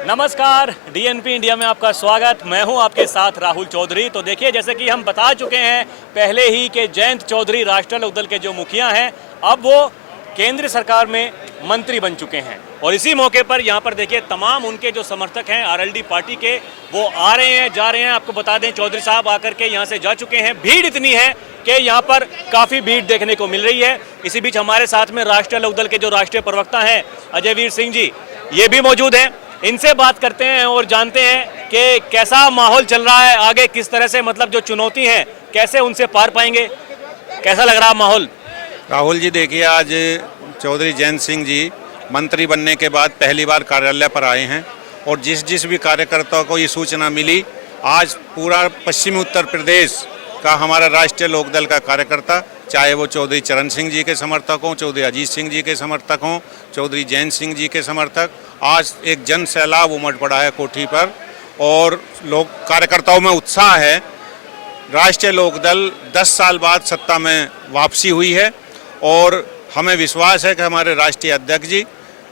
नमस्कार, DNP India में आपका स्वागत। मैं हूं आपके साथ राहुल चौधरी। तो देखिए, जैसे कि हम बता चुके हैं पहले ही कि जयंत चौधरी राष्ट्रीय लोकदल के जो मुखिया हैं, अब वो केंद्र सरकार में मंत्री बन चुके हैं। और इसी मौके पर यहाँ पर देखिए तमाम उनके जो समर्थक हैं आरएलडी पार्टी के, वो आ रहे हैं, जा रहे हैं। आपको बता दें, चौधरी साहब आकर के यहाँ से जा चुके हैं। भीड़ इतनी है कि यहाँ पर काफ़ी भीड़ देखने को मिल रही है। इसी बीच हमारे साथ में राष्ट्रीय लोकदल के जो राष्ट्रीय प्रवक्ता हैं अजय वीर सिंह जी, ये भी मौजूद हैं। इनसे बात करते हैं और जानते हैं कि कैसा माहौल चल रहा है, आगे किस तरह से मतलब जो चुनौती है कैसे उनसे पार पाएंगे, कैसा लग रहा है माहौल? राहुल जी, देखिए, आज चौधरी जयंत सिंह जी मंत्री बनने के बाद पहली बार कार्यालय पर आए हैं और जिस जिस भी कार्यकर्ता को ये सूचना मिली, आज पूरा पश्चिमी उत्तर प्रदेश का हमारा राष्ट्रीय लोकदल का कार्यकर्ता, चाहे वो चौधरी चरण सिंह जी के समर्थक हों, चौधरी अजीत सिंह जी के समर्थक हों, चौधरी जयंत सिंह जी के समर्थक, आज एक जन सैलाब उमड़ पड़ा है कोठी पर और लोग कार्यकर्ताओं में उत्साह है। राष्ट्रीय लोकदल 10 साल बाद सत्ता में वापसी हुई है और हमें विश्वास है कि हमारे राष्ट्रीय अध्यक्ष जी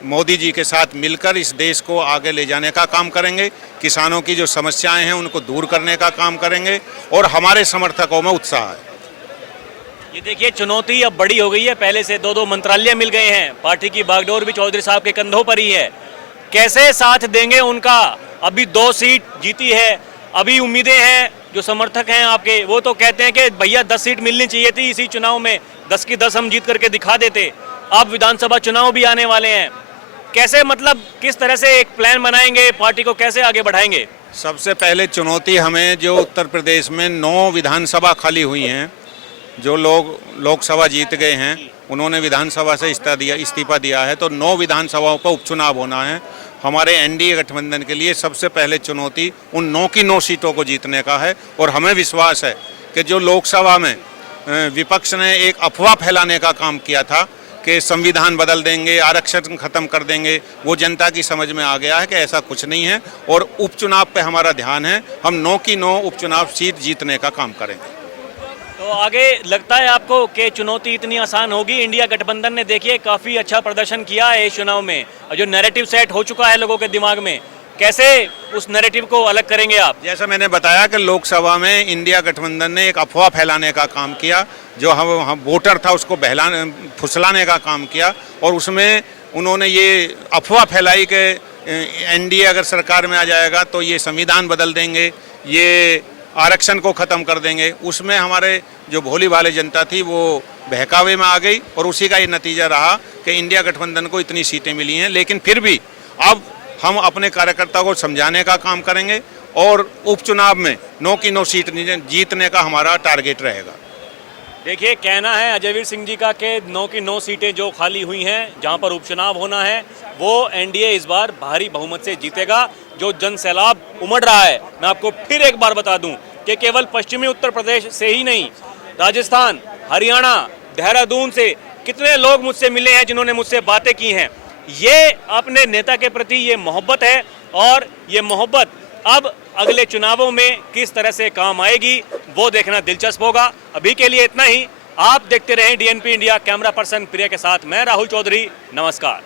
मोदी जी के साथ मिलकर इस देश को आगे ले जाने का काम करेंगे। किसानों की जो समस्याएं हैं उनको दूर करने का काम करेंगे और हमारे समर्थकों में उत्साह है। ये देखिए, चुनौती अब बड़ी हो गई है। पहले से 2-2 मंत्रालय मिल गए हैं, पार्टी की बागडोर भी चौधरी साहब के कंधों पर ही है। कैसे साथ देंगे उनका? अभी 2 सीट जीती है, अभी उम्मीदें हैं। जो समर्थक हैं आपके, वो तो कहते हैं कि भैया 10 सीट मिलनी चाहिए थी इसी चुनाव में, 10 की 10 हम जीत करके दिखा देते। अब विधानसभा चुनाव भी आने वाले हैं, कैसे मतलब किस तरह से एक प्लान बनाएंगे, पार्टी को कैसे आगे बढ़ाएंगे? सबसे पहले चुनौती हमें, जो उत्तर प्रदेश में 9 विधानसभा खाली हुई हैं, जो लोग लोकसभा जीत गए हैं उन्होंने विधानसभा से इस्तीफा दिया है, तो 9 विधानसभाओं पर उपचुनाव होना है। हमारे एनडीए गठबंधन के लिए सबसे पहले चुनौती उन 9 की 9 सीटों को जीतने का है। और हमें विश्वास है कि जो लोकसभा में विपक्ष ने एक अफवाह फैलाने का काम किया था कि संविधान बदल देंगे, आरक्षण खत्म कर देंगे, वो जनता की समझ में आ गया है कि ऐसा कुछ नहीं है और उपचुनाव पे हमारा ध्यान है। हम 9 की 9 उपचुनाव सीट जीतने का काम करेंगे। तो आगे लगता है आपको कि चुनौती इतनी आसान होगी? इंडिया गठबंधन ने देखिए काफ़ी अच्छा प्रदर्शन किया है इस चुनाव में, और जो नैरेटिव सेट हो चुका है लोगों के दिमाग में, कैसे उस नैरेटिव को अलग करेंगे आप? जैसा मैंने बताया कि लोकसभा में इंडिया गठबंधन ने एक अफवाह फैलाने का काम किया, जो हम वोटर था उसको फुसलाने का काम किया और उसमें उन्होंने ये अफवाह फैलाई कि एनडीए अगर सरकार में आ जाएगा तो ये संविधान बदल देंगे, ये आरक्षण को ख़त्म कर देंगे। उसमें हमारे जो भोली भाली जनता थी वो बहकावे में आ गई और उसी का ये नतीजा रहा कि इंडिया गठबंधन को इतनी सीटें मिली हैं। लेकिन फिर भी अब हम अपने कार्यकर्ताओं को समझाने का काम करेंगे और उपचुनाव में 9 की 9 सीट जीतने का हमारा टारगेट रहेगा। देखिए, कहना है अजय वीर सिंह जी का कि 9 की 9 सीटें जो खाली हुई हैं, जहां पर उपचुनाव होना है, वो एनडीए इस बार भारी बहुमत से जीतेगा। जो जन सैलाब उमड़ रहा है, मैं आपको फिर एक बार बता दूं कि केवल पश्चिमी उत्तर प्रदेश से ही नहीं, राजस्थान, हरियाणा, देहरादून से कितने लोग मुझसे मिले हैं जिन्होंने मुझसे बातें की हैं। ये अपने नेता के प्रति ये मोहब्बत है और ये मोहब्बत अब अगले चुनावों में किस तरह से काम आएगी वो देखना दिलचस्प होगा। अभी के लिए इतना ही। आप देखते रहें डीएनपी इंडिया। कैमरा पर्सन प्रिया के साथ मैं राहुल चौधरी। नमस्कार।